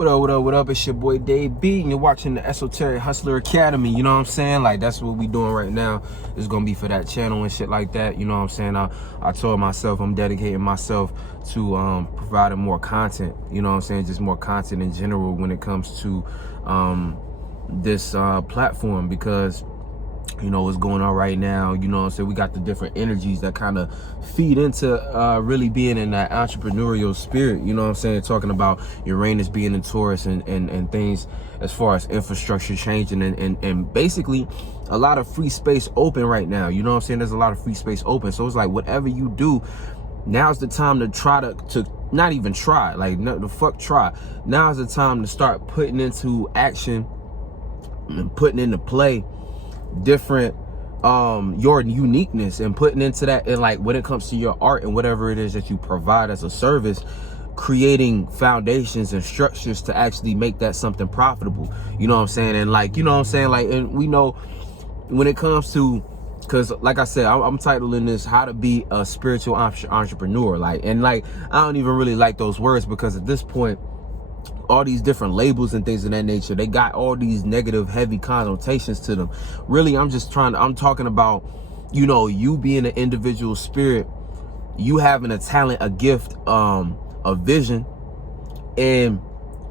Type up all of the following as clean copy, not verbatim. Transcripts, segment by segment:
What up? It's your boy Dave B, and you're watching the Esoteric Hustler Academy. You know what I'm saying? Like, that's what we doing right now. It's gonna be for that channel and shit like that. You know what I'm saying? I told myself I'm dedicating myself to providing more content. You know what I'm saying? Just more content in general when it comes to this platform, because you know what's going on right now. You know what I'm saying? We got the different energies that kind of feed into really being in that entrepreneurial spirit. You know what I'm saying? Talking about Uranus being in Taurus and things as far as infrastructure changing and basically a lot of free space open right now. You know what I'm saying? There's a lot of free space open. So it's like, whatever you do, now's the time to try to not even try. Like, no, the fuck try. Now's the time to start putting into action and putting into play different your uniqueness, and putting into that, and like when it comes to your art and whatever it is that you provide as a service, creating foundations and structures to actually make that something profitable. You know what I'm saying? And like, you know what I'm saying, like, and we know when it comes to, because like I said, I'm titling this how to be a spiritual entrepreneur. Like, and like, I don't even really like those words, because at this point, all these different labels and things of that nature, they got all these negative, heavy connotations to them. Really, I'm talking about, you know, you being an individual spirit, you having a talent, a gift, a vision, and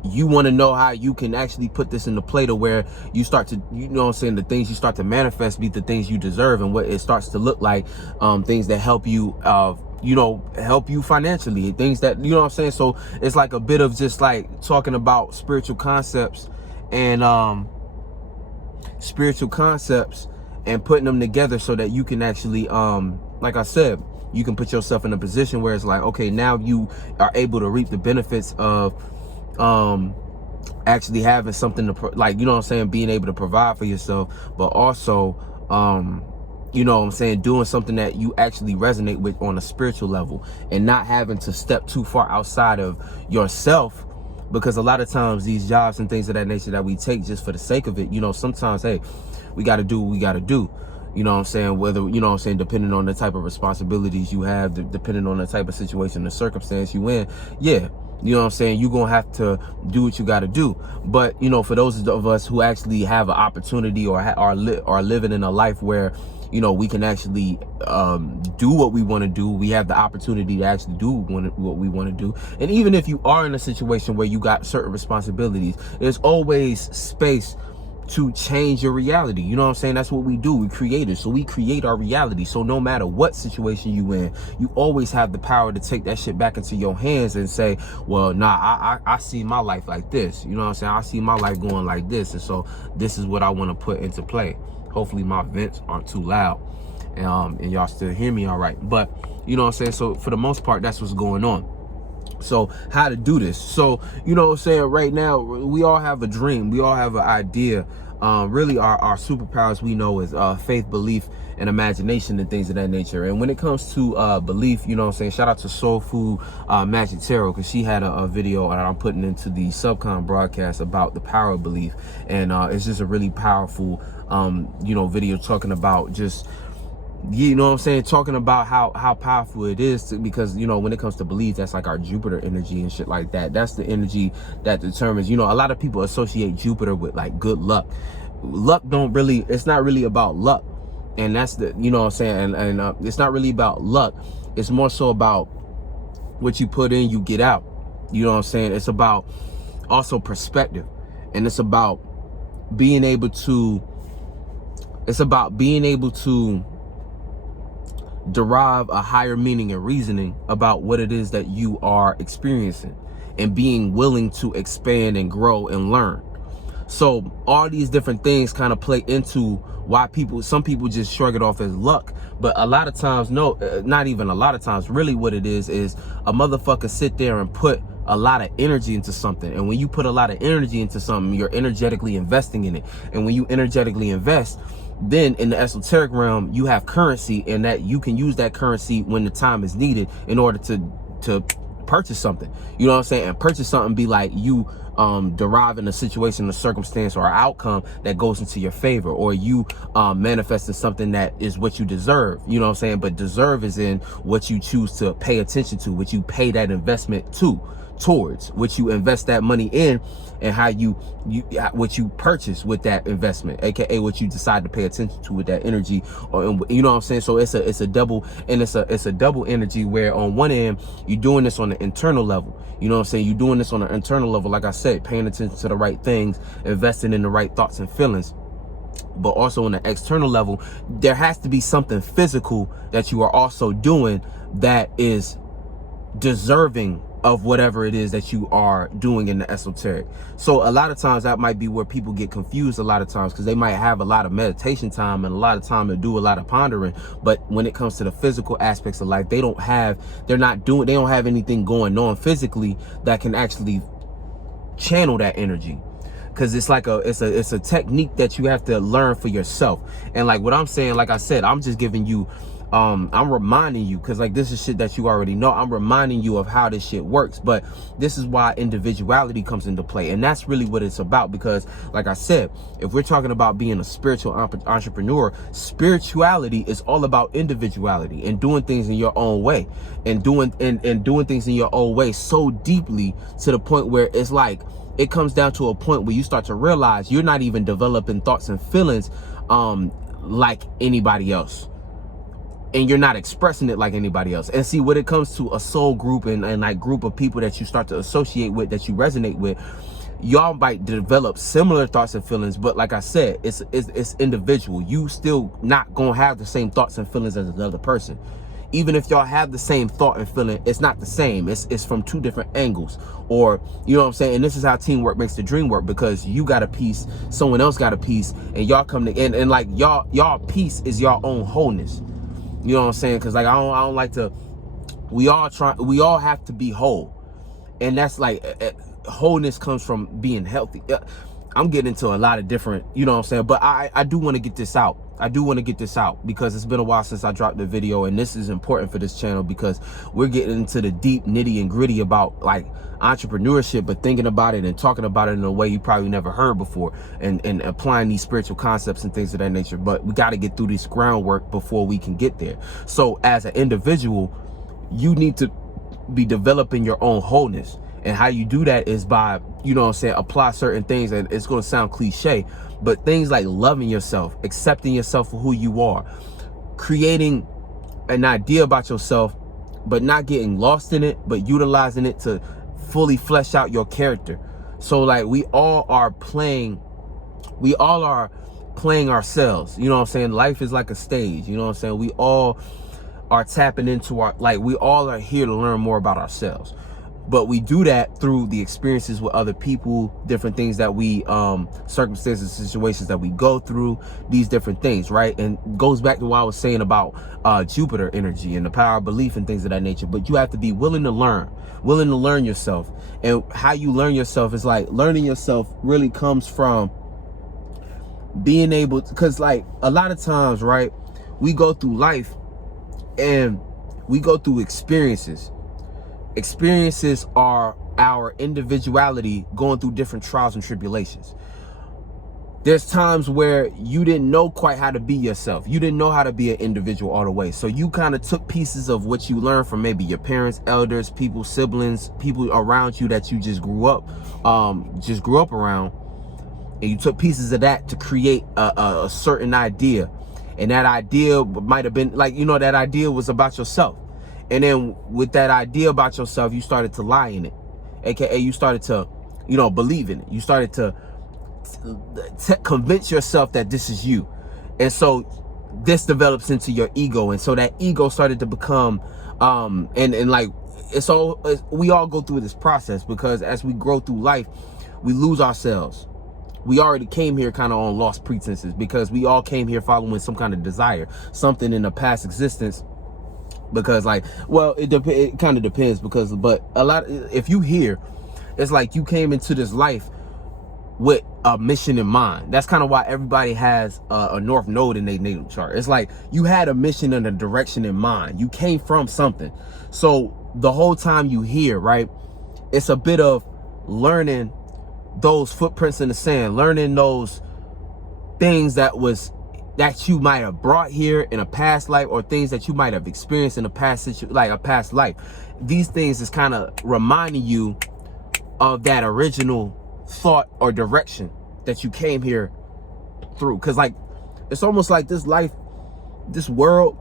you want to know how you can actually put this into play to where you start to, you know what I'm saying, the things you start to manifest be the things you deserve, and what it starts to look like, things that help you, you know, help you financially, things that, you know what I'm saying. So it's like a bit of just like talking about spiritual concepts and putting them together so that you can actually, like I said, you can put yourself in a position where it's like, okay, now you are able to reap the benefits of actually having something to like, you know what I'm saying, being able to provide for yourself, but also you know what I'm saying, doing something that you actually resonate with on a spiritual level, and not having to step too far outside of yourself. Because a lot of times these jobs and things of that nature that we take just for the sake of it, you know, sometimes, hey, we got to do what we got to do. You know what I'm saying? Whether, you know what I'm saying, depending on the type of responsibilities you have, depending on the type of situation, the circumstance you in, yeah, you know what I'm saying, you're gonna have to do what you got to do. But, you know, for those of us who actually have an opportunity or are living in a life where, you know, we can actually do what we want to do, we have the opportunity to actually do what we want to do. And even if you are in a situation where you got certain responsibilities, there's always space to change your reality. You know what I'm saying? That's what we do. We creators. So we create our reality. So no matter what situation you in, you always have the power to take that shit back into your hands and say, well, nah, I see my life like this. You know what I'm saying? I see my life going like this. And so this is what I want to put into play. Hopefully my vents aren't too loud, and y'all still hear me all right. But you know what I'm saying? So for the most part, that's what's going on. So how to do this? So, you know what I'm saying, right now, we all have a dream. We all have an idea. Really, our superpowers, we know, is faith, belief, and imagination, and things of that nature. And when it comes to belief, you know what I'm saying, shout out to Soul Food Magic Tarot, because she had a video that I'm putting into the Subcon broadcast about the power of belief. And it's just a really powerful, you know, video talking about just, you know what I'm saying, talking about how powerful it is because, you know, when it comes to belief, that's like our Jupiter energy and shit like that. That's the energy that determines, you know, a lot of people associate Jupiter with like good luck. Luck it's not really about luck. And that's the, you know what I'm saying, and it's not really about luck. It's more so about what you put in, you get out. You know what I'm saying? It's about also perspective, and it's about being able to derive a higher meaning and reasoning about what it is that you are experiencing, and being willing to expand and grow and learn. So all these different things kind of play into why some people just shrug it off as luck. But a lot of times, no, not even a lot of times, really what it is a motherfucker sit there and put a lot of energy into something. And when you put a lot of energy into something, you're energetically investing in it. And when you energetically invest, then in the esoteric realm, you have currency, and that you can use that currency when the time is needed in order to purchase something. You know what I'm saying? And purchase something be like you deriving a situation, a circumstance, or an outcome that goes into your favor, or you manifesting something that is what you deserve. You know what I'm saying? But deserve is in what you choose to pay attention to, what you pay that investment to towards, what you invest that money in, and how what you purchase with that investment, aka what you decide to pay attention to with that energy, or you know what I'm saying. So it's a double, and it's a double energy, where on one end you're doing this on the internal level, you know what I'm saying, you're doing this on the internal level, like I said, paying attention to the right things, investing in the right thoughts and feelings. But also on the external level, there has to be something physical that you are also doing that is deserving of whatever it is that you are doing in the esoteric. So a lot of times that might be where people get confused a lot of times, because they might have a lot of meditation time and a lot of time to do a lot of pondering, but when it comes to the physical aspects of life, they don't have anything going on physically that can actually channel that energy. Because it's like it's a technique that you have to learn for yourself. And like what I'm saying, like I said, I'm just giving you I'm reminding you, because like this is shit that you already know. I'm reminding you of how this shit works. But this is why individuality comes into play, and that's really what it's about. Because like I said, if we're talking about being a spiritual entrepreneur, spirituality is all about individuality and doing things in your own way, and doing things in your own way so deeply, to the point where it's like it comes down to a point where you start to realize you're not even developing thoughts and feelings like anybody else, and you're not expressing it like anybody else. And see, when it comes to a soul group and like group of people that you start to associate with, that you resonate with, y'all might develop similar thoughts and feelings, but like I said, it's individual. You still not gonna have the same thoughts and feelings as another person. Even if y'all have the same thought and feeling, it's not the same. It's from two different angles, or you know what I'm saying. And this is how teamwork makes the dream work, because you got a piece, someone else got a piece, and y'all come to and like y'all piece is your own wholeness. You know what I'm saying? Because like I don't like to. We all have to be whole, and that's like wholeness comes from being healthy. I'm getting into a lot of different, you know what I'm saying, but I do want to get this out. I do want to get this out because it's been a while since I dropped the video, and this is important for this channel because we're getting into the deep nitty and gritty about like entrepreneurship, but thinking about it and talking about it in a way you probably never heard before, and applying these spiritual concepts and things of that nature. But we got to get through this groundwork before we can get there. So as an individual, you need to be developing your own wholeness. And how you do that is by, you know what I'm saying, apply certain things, and it's going to sound cliche, but things like loving yourself, accepting yourself for who you are, creating an idea about yourself, but not getting lost in it, but utilizing it to fully flesh out your character. So like we all are playing ourselves, you know what I'm saying? Life is like a stage, you know what I'm saying? We all are tapping into we all are here to learn more about ourselves. But we do that through the experiences with other people, different things that we, circumstances, situations that we go through, these different things, right? And goes back to what I was saying about Jupiter energy and the power of belief and things of that nature. But you have to be willing to learn yourself. And how you learn yourself is like, learning yourself really comes from being able to, because like a lot of times, right, we go through life and we go through experiences. Experiences are our individuality going through different trials and tribulations. There's times where you didn't know quite how to be yourself. You didn't know how to be an individual all the way. So you kind of took pieces of what you learned from maybe your parents, elders, people, siblings, people around you that you just grew up around. And you took pieces of that to create a certain idea. And that idea might have been like, you know, that idea was about yourself. And then with that idea about yourself, you started to lie in it. AKA you started to, you know, believe in it. You started to convince yourself that this is you. And so this develops into your ego. And so that ego started to become, and like, we all go through this process, because as we grow through life, we lose ourselves. We already came here kind of on lost pretenses, because we all came here following some kind of desire, something in a past existence. Because like, well, it kind of depends, because, but if you hear, it's like you came into this life with a mission in mind. That's kind of why everybody has a north node in their natal chart. It's like you had a mission and a direction in mind. You came from something. So the whole time you here, right, it's a bit of learning those footprints in the sand, learning those things that was that you might have brought here in a past life, or things that you might have experienced in a past like a past life. These things is kind of reminding you of that original thought or direction that you came here through. Because like, it's almost like this life, this world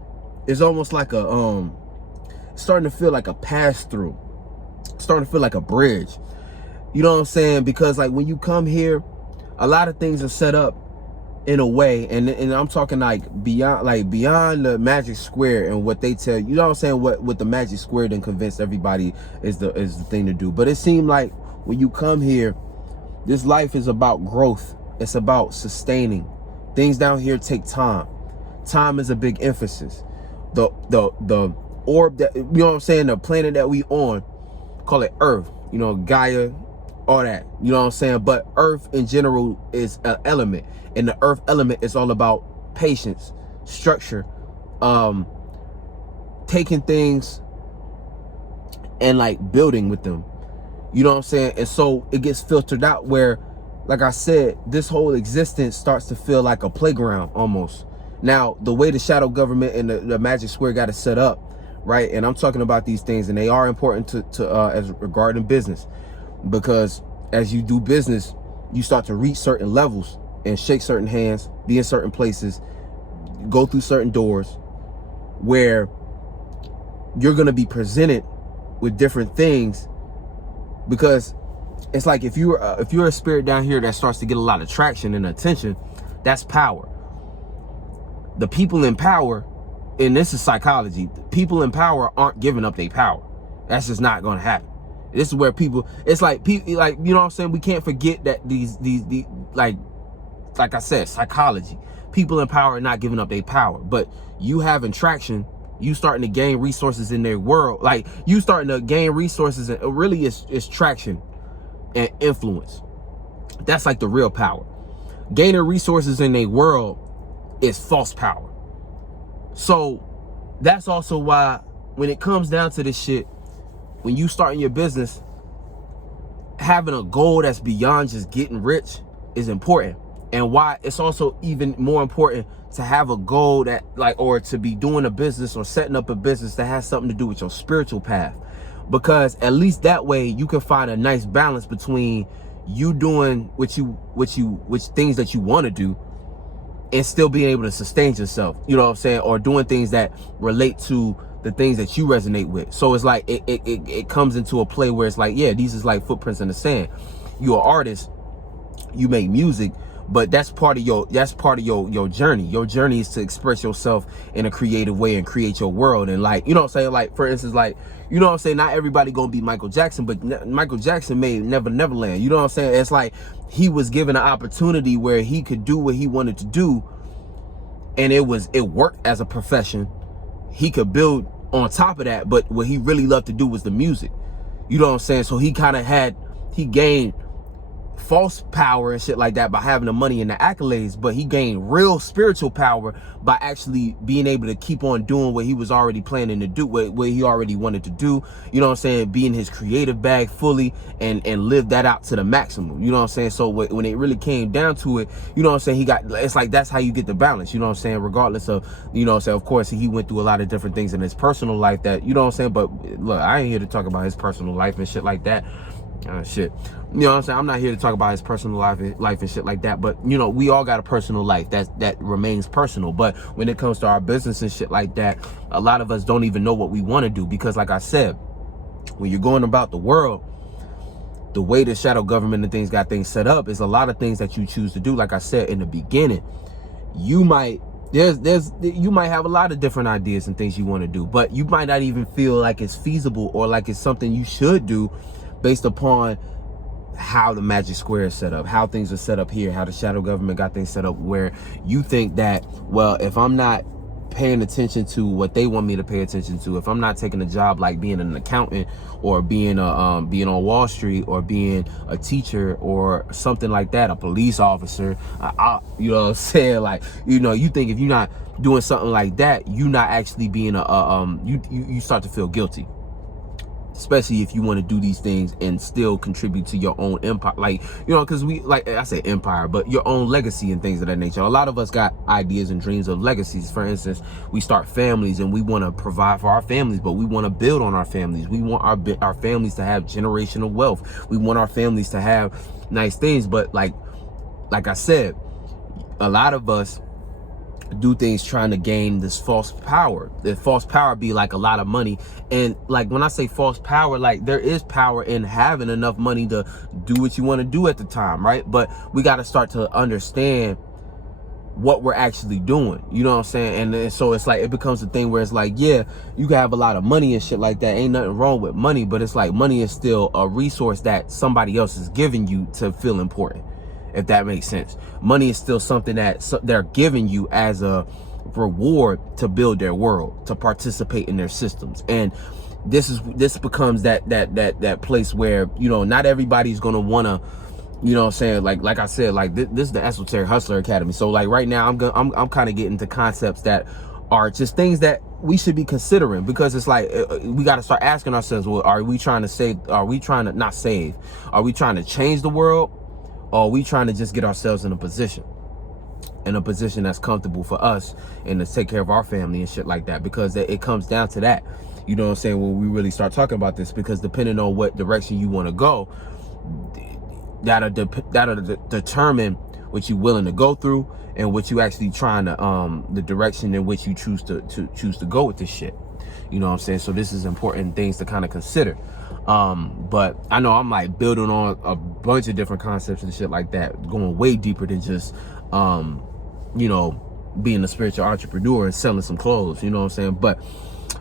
is almost like a starting to feel like a pass through, starting to feel like a bridge. You know what I'm saying? Because like when you come here, a lot of things are set up in a way, and I'm talking like beyond the magic square and what they tell you. You know what I'm saying? What the magic square didn't convince everybody is the thing to do. But it seemed like when you come here, this life is about growth. It's about sustaining. Things down here take time. Time is a big emphasis. The orb that, you know what I'm saying, the planet that we on, call it Earth, you know, Gaia, all that, you know what I'm saying? But Earth in general is an element, and the Earth element is all about patience, structure, taking things and like building with them. You know what I'm saying? And so it gets filtered out where, like I said, this whole existence starts to feel like a playground almost. Now, the way the shadow government and the magic square got it set up, right? And I'm talking about these things, and they are important to as regarding business, because as you do business, you start to reach certain levels and shake certain hands, be in certain places, go through certain doors where you're going to be presented with different things. Because it's like if you're a spirit down here that starts to get a lot of traction and attention, that's power. The people in power, and this is psychology, people in power aren't giving up their power. That's just not going to happen. This is where people, it's like people, like, you know what I'm saying? We can't forget that these like I said, psychology. People in power are not giving up their power, but you having traction, you starting to gain resources in their world. Like you starting to gain resources, and it really is traction and influence. That's like the real power. Gaining resources in their world is false power. So that's also why when it comes down to this shit, when you starting your business, having a goal that's beyond just getting rich is important. And why it's also even more important to have a goal that like, or to be doing a business or setting up a business that has something to do with your spiritual path. Because at least that way you can find a nice balance between you doing which things that you want to do and still being able to sustain yourself, you know what I'm saying? Or doing things that relate to the things that you resonate with. So it's like it comes into a play where it's like, yeah, these is like footprints in the sand. You're an artist, you make music, but that's part of your journey. Your journey is to express yourself in a creative way and create your world. And like, you know what I'm saying? Like, for instance, like, you know what I'm saying? Not everybody gonna be Michael Jackson, but Michael Jackson made Neverland. You know what I'm saying? It's like he was given an opportunity where he could do what he wanted to do, and it worked as a profession. He could build on top of that, but what he really loved to do was the music. You know what I'm saying? So he gained false power and shit like that by having the money and the accolades, but he gained real spiritual power by actually being able to keep on doing what he was already planning to do, what he already wanted to do. You know what I'm saying? Be in his creative bag fully and live that out to the maximum. You know what I'm saying? So when it really came down to it, you know what I'm saying? It's like, that's how you get the balance. You know what I'm saying? Regardless of, you know what I'm saying? Of course, he went through a lot of different things in his personal life that, you know what I'm saying? But look, I ain't here to talk about his personal life and shit like that. Shit, you know what I'm saying? I'm not here to talk about his personal life and shit like that, but you know, we all got a personal life that remains personal. But when it comes to our business and shit like that, a lot of us don't even know what we want to do, because like I said, when you're going about the world, the way the shadow government and things got things set up is a lot of things that you choose to do. Like I said in the beginning, you might have a lot of different ideas and things you want to do, but you might not even feel like it's feasible or like it's something you should do, based upon how the magic square is set up, how things are set up here, how the shadow government got things set up, where you think that, well, if I'm not paying attention to what they want me to pay attention to, if I'm not taking a job like being an accountant or being on Wall Street or being a teacher or something like that, a police officer, you know what I'm saying? Like, you know, you think if you're not doing something like that, you're not actually being you start to feel guilty. especially if you want to do these things and still contribute to your own empire. Like, you know, because we, like I say empire, but your own legacy and things of that nature. A lot of us got ideas and dreams of legacies. For instance, we start families and we want to provide for our families, but we want to build on our families. We want our families to have generational wealth. We want our families to have nice things. But like I said, a lot of us do things trying to gain this false power. The false power be like a lot of money. And like when I say false power, like there is power in having enough money to do what you want to do at the time, right? But we got to start to understand what we're actually doing, you know what I'm saying? And so it's like, it becomes a thing where it's like, yeah, you can have a lot of money and shit like that, ain't nothing wrong with money, but it's like money is still a resource that somebody else is giving you to feel important, if that makes sense. Money is still something that they're giving you as a reward to build their world, to participate in their systems. And this becomes that place where, you know, not everybody's gonna wanna, you know what I'm saying, like I said, like this is the Esoteric Hustler Academy. So like right now I'm kind of getting to concepts that are just things that we should be considering, because it's like we got to start asking ourselves, well, are we trying to save, are we trying to not save, are we trying to change the world, or are we trying to just get ourselves in a position that's comfortable for us and to take care of our family and shit like that? Because it comes down to that, you know what I'm saying, when we really start talking about this, because depending on what direction you want to go, that'll determine what you're willing to go through and what you actually trying to the direction in which you choose to go with this shit, you know what I'm saying? So this is important things to kind of consider. But I know I'm like building on a bunch of different concepts and shit like that, going way deeper than just you know, being a spiritual entrepreneur and selling some clothes, you know what I'm saying? But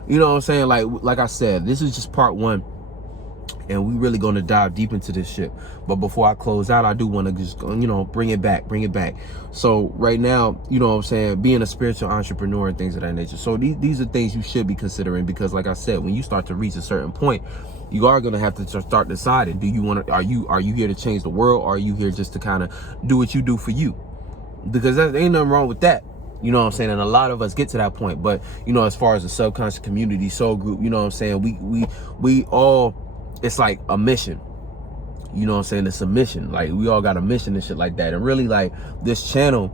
you know what I'm saying, like I said, this is just part one, and we really going to dive deep into this shit. But before I close out, I do want to just, you know, bring it back. So right now, you know what I'm saying, being a spiritual entrepreneur and things of that nature. So these are things you should be considering, because like I said, when you start to reach a certain point, you are going to have to start deciding, do you want to, are you here to change the world, or are you here just to kind of do what you do for you? Because there ain't nothing wrong with that. You know what I'm saying? And a lot of us get to that point. But, you know, as far as the subconscious community, soul group, you know what I'm saying, we all, it's like a mission, you know what I'm saying? It's a mission. Like we all got a mission and shit like that. And really, like this channel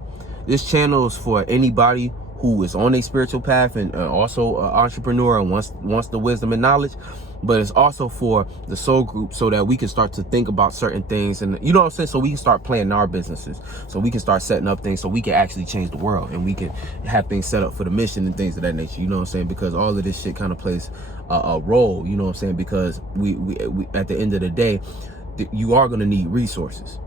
is for anybody who is on a spiritual path and also an entrepreneur and wants the wisdom and knowledge. But it's also for the soul group, so that we can start to think about certain things, and you know what I'm saying, so we can start planning our businesses, so we can start setting up things, so we can actually change the world, and we can have things set up for the mission and things of that nature, you know what I'm saying? Because all of this shit kind of plays a role, you know what I'm saying? Because we at the end of the day, you are going to need resources.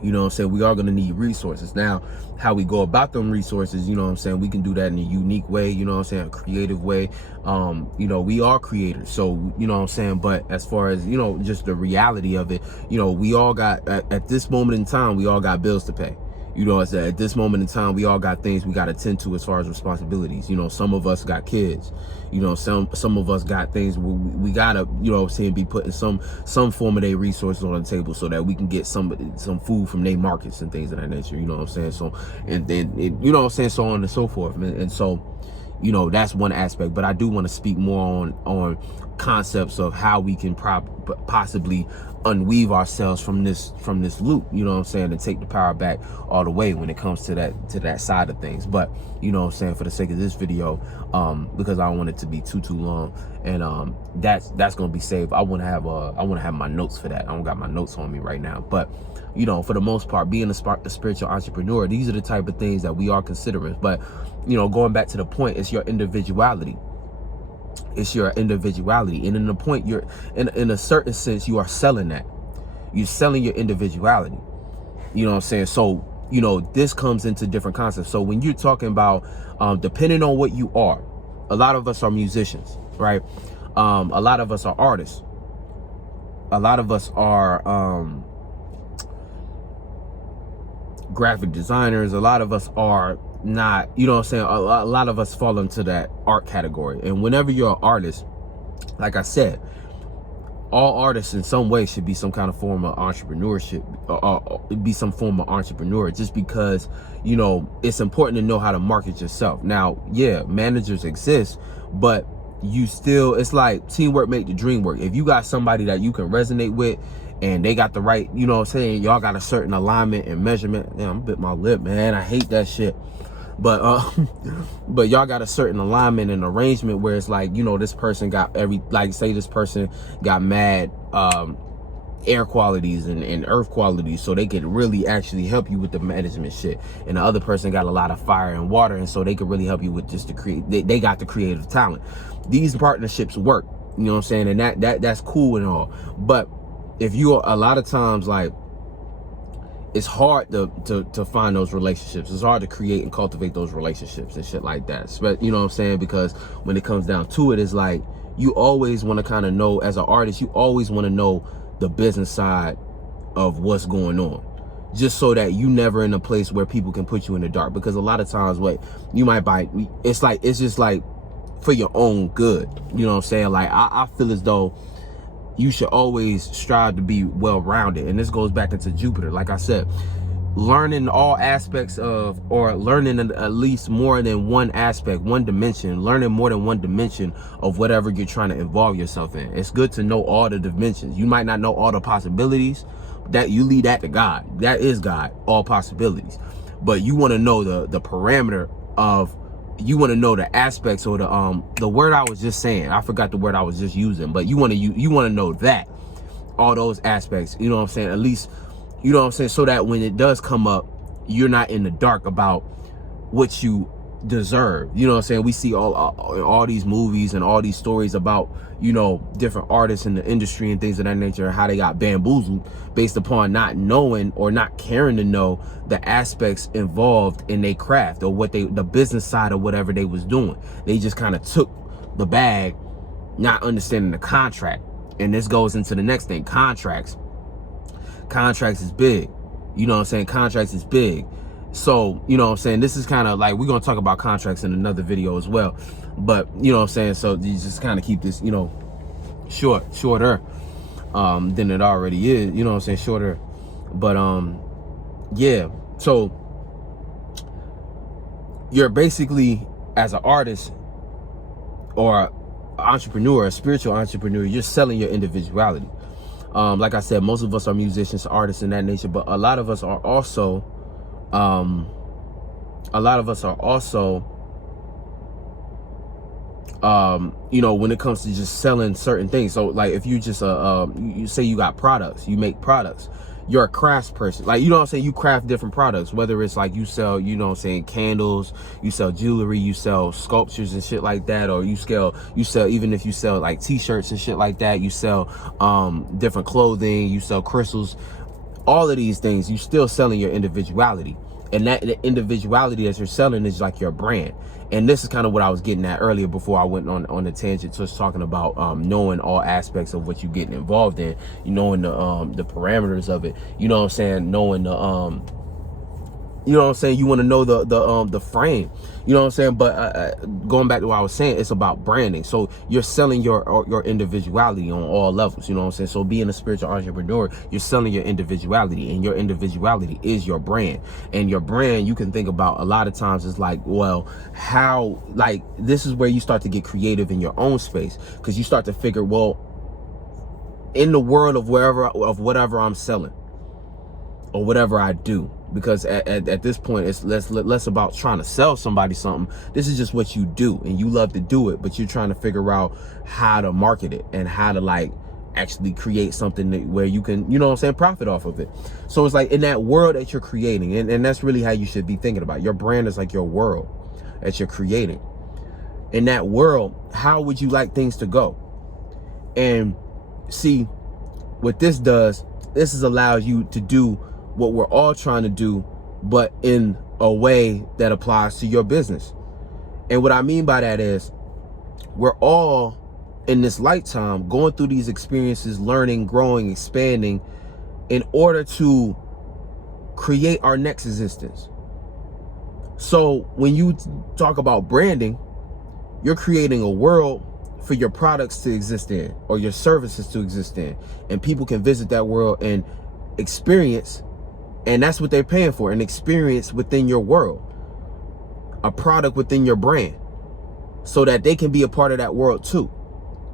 You know what I'm saying? We are going to need resources. Now, how we go about them resources, you know what I'm saying, we can do that in a unique way, you know what I'm saying, a creative way. You know, we are creators, so, you know what I'm saying, but as far as, you know, just the reality of it, you know, we all got, at this moment in time, we all got bills to pay. You know, at this moment in time, we all got things we got to tend to as far as responsibilities. You know, some of us got kids. You know, some of us got things we gotta, you know what I'm saying, be putting some form of their resources on the table, so that we can get some food from their markets and things of that nature. You know what I'm saying? So, and then you know what I'm saying, so on and so forth. And so, you know, that's one aspect. But I do want to speak more on concepts of how we can possibly unweave ourselves from this loop, you know what I'm saying, and take the power back all the way when it comes to that side of things. But you know what I'm saying, for the sake of this video, because I don't want it to be too long, and that's gonna be saved. I want to have my notes for that. I don't got my notes on me right now, but you know, for the most part, being a spiritual entrepreneur, these are the type of things that we are considering. But you know, going back to the point, it's your individuality. It's your individuality, and in the point, you're in a certain sense, you are selling that. You're selling your individuality. You know what I'm saying? So, you know, this comes into different concepts. So when you're talking about, depending on what you are, a lot of us are musicians, right? A lot of us are artists. A lot of us are graphic designers. A lot of us are not, you know what I'm saying, a lot of us fall into that art category. And whenever you're an artist, like I said, all artists in some way should be some kind of form of entrepreneurship, or be some form of entrepreneur, just because, you know, it's important to know how to market yourself. Now, yeah, managers exist, but you still, it's like teamwork make the dream work. If you got somebody that you can resonate with and they got the right, you know what I'm saying, y'all got a certain alignment and measurement. Damn, I'm bit my lip, man. I hate that shit. But but y'all got a certain alignment and arrangement where it's like, you know, this person got like say this person got mad air qualities and earth qualities, so they could really actually help you with the management shit, and the other person got a lot of fire and water, and so they could really help you with just the they got the creative talent. These partnerships work, you know what I'm saying, and that's cool and all. But if you a lot of times, like, it's hard to find those relationships. It's hard to create and cultivate those relationships and shit like that. You know what I'm saying? Because when it comes down to it, it's like you always want to kind of know, as an artist, you always want to know the business side of what's going on, just so that you never in a place where people can put you in the dark. Because a lot of times what you might buy, it's just like for your own good, you know what I'm saying? Like I feel as though you should always strive to be well-rounded, and this goes back into Jupiter. Like I said, learning all aspects of, or learning at least more than one aspect, one dimension, learning more than one dimension of whatever you're trying to involve yourself in. It's good to know all the dimensions. You might not know all the possibilities, that you leave that to God. That is God, all possibilities. But you want to know the parameter of, you want to know the aspects, or the word I was just saying, I forgot the word I was just using, but you want to know that all those aspects, you know what I'm saying, at least, you know what I'm saying, so that when it does come up, you're not in the dark about what you deserve. You know what I'm saying? We see all these movies and all these stories about, you know, different artists in the industry and things of that nature, and how they got bamboozled based upon not knowing or not caring to know the aspects involved in their craft, or what the business side of whatever they was doing. They just kind of took the bag, not understanding the contract. And this goes into the next thing, contracts. Contracts is big, you know what I'm saying? Contracts is big. So, you know what I'm saying, this is kind of like, we're going to talk about contracts in another video as well, but you know what I'm saying, so you just kind of keep this, you know, shorter than it already is, you know what I'm saying, shorter. But yeah, so you're basically, as an artist or entrepreneur, a spiritual entrepreneur, you're selling your individuality. Like I said, most of us are musicians, artists in that nature, but a lot of us are also, you know, when it comes to just selling certain things. So like, if you just, you say you got products, you make products, you're a crafts person. Like, you know what I'm saying? You craft different products, whether it's like you sell, you know what I'm saying, candles, you sell jewelry, you sell sculptures and shit like that, or you sell, even if you sell like t-shirts and shit like that, you sell different clothing, you sell crystals, all of these things, you still selling your individuality. And that the individuality that you're selling is like your brand. And this is kind of what I was getting at earlier before I went on the tangent, just talking about knowing all aspects of what you're getting involved in, you knowing the parameters of it, you know what I'm saying, knowing the you know what I'm saying, you want to know the frame, you know what I'm saying. But going back to what I was saying, it's about branding. So you're selling your individuality on all levels, you know what I'm saying. So being a spiritual entrepreneur, you're selling your individuality, and your individuality is your brand. And your brand, you can think about a lot of times, is like, well, how, like, this is where you start to get creative in your own space, because you start to figure, well, in the world of whatever I'm selling or whatever I do, because at this point, it's less about trying to sell somebody something. This is just what you do, and you love to do it, but you're trying to figure out how to market it and how to, like, actually create something where you can, you know what I'm saying, profit off of it. So it's like, in that world that you're creating, and that's really how you should be thinking about it. Your brand is like your world that you're creating. In that world, how would you like things to go? And see, what this does, this allows you to do what we're all trying to do, but in a way that applies to your business. And what I mean by that is, we're all in this lifetime going through these experiences, learning, growing, expanding, in order to create our next existence. So when you talk about branding, you're creating a world for your products to exist in, or your services to exist in, and people can visit that world and experience. And that's what they're paying for, an experience within your world, a product within your brand. so that they can be a part of that world too.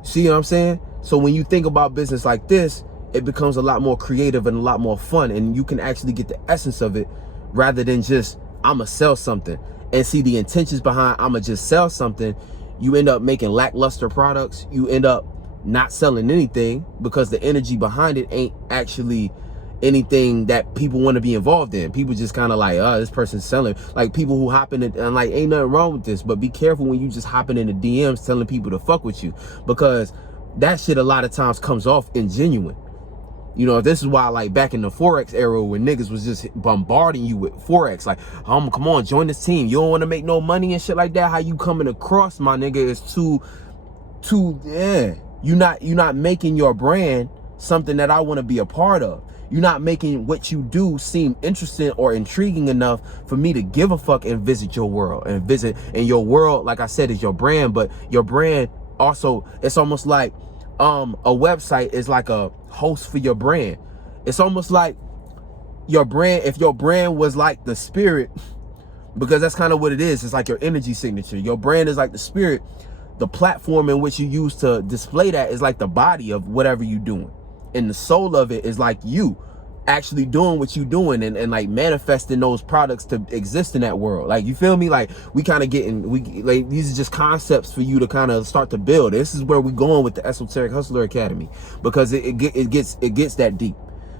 See what I'm saying? So when you think about business like this, it becomes a lot more creative and a lot more fun, and you can actually get the essence of it rather than just, I'ma sell something. And see, the intentions behind I'ma just sell something, you end up making lackluster products. You end up not selling anything because the energy behind it ain't actually anything that people want to be involved in. People just kind of like, oh, this person's selling. Like people who hop in it and like, ain't nothing wrong with this, but be careful when you just hopping in the DMs telling people to fuck with you, because that shit a lot of times comes off ingenuine. You know, this is why, like, back in the Forex era when niggas was just bombarding you with Forex, like, come on, join this team. You don't want to make no money and shit like that. How you coming across, my nigga, is too, yeah. You're not making your brand something that I want to be a part of. You're not making what you do seem interesting or intriguing enough for me to give a fuck and visit your world. And your world, like I said, is your brand, but your brand also, it's almost like a website is like a host for your brand. It's almost like your brand, if your brand was like the spirit, because that's kind of what it is. It's like your energy signature. Your brand is like the spirit. The platform in which you use to display that is like the body of whatever you're doing. And the soul of it is like you actually doing what you're doing and like manifesting those products to exist in that world. Like, you feel me? Like, we kind of like, these are just concepts for you to kind of start to build. This is where we're going with the Esoteric Hustler Academy, because it gets that deep.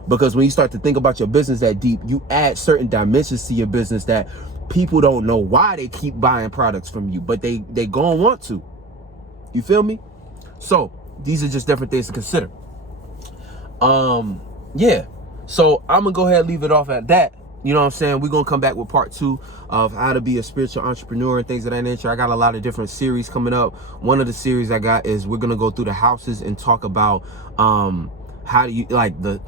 Because when you start to think about your business that deep, you add certain dimensions to your business that people don't know why they keep buying products from you, but they gonna want to. You feel me? So these are just different things to consider. Yeah. So I'm gonna go ahead and leave it off at that. You know what I'm saying? We're gonna come back with part 2 of how to be a spiritual entrepreneur and things of that nature. I got a lot of different series coming up. One of the series I got is we're gonna go through the houses and talk about how do you, like, the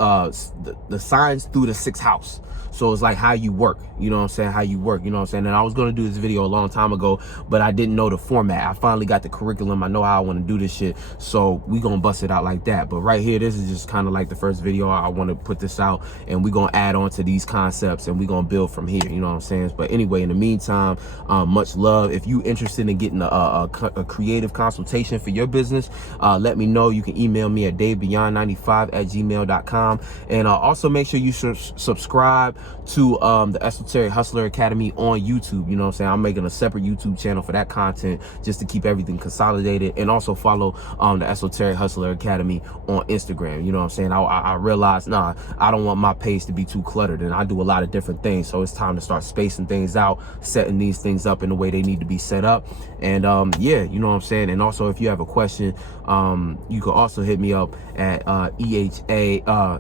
signs through the 6th house. So it's like how you work, you know what I'm saying? How you work, you know what I'm saying? And I was going to do this video a long time ago, but I didn't know the format. I finally got the curriculum. I know how I want to do this shit. So we going to bust it out like that. But right here, this is just kind of like the first video. I want to put this out, and we're going to add on to these concepts, and we're going to build from here, you know what I'm saying? But anyway, in the meantime, much love. If you interested in getting a creative consultation for your business, let me know. You can email me at davebeyond95@gmail.com. And also make sure you subscribe to the Esoteric Hustler Academy on YouTube. You know what I'm saying? I'm making a separate YouTube channel for that content just to keep everything consolidated. And also follow the Esoteric Hustler Academy on Instagram. You know what I'm saying? I realized, I don't want my page to be too cluttered, and I do a lot of different things. So it's time to start spacing things out, setting these things up in the way they need to be set up. And yeah, you know what I'm saying? And also, if you have a question, you can also hit me up at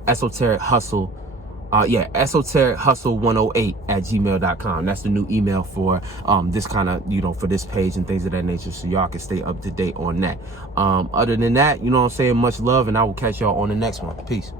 Esoteric Hustle. Esoteric Hustle 108@gmail.com. That's the new email for this kind of, for this page and things of that nature, so y'all can stay up to date on that. Other than that, you know what I'm saying, much love, and I will catch y'all on the next one. Peace.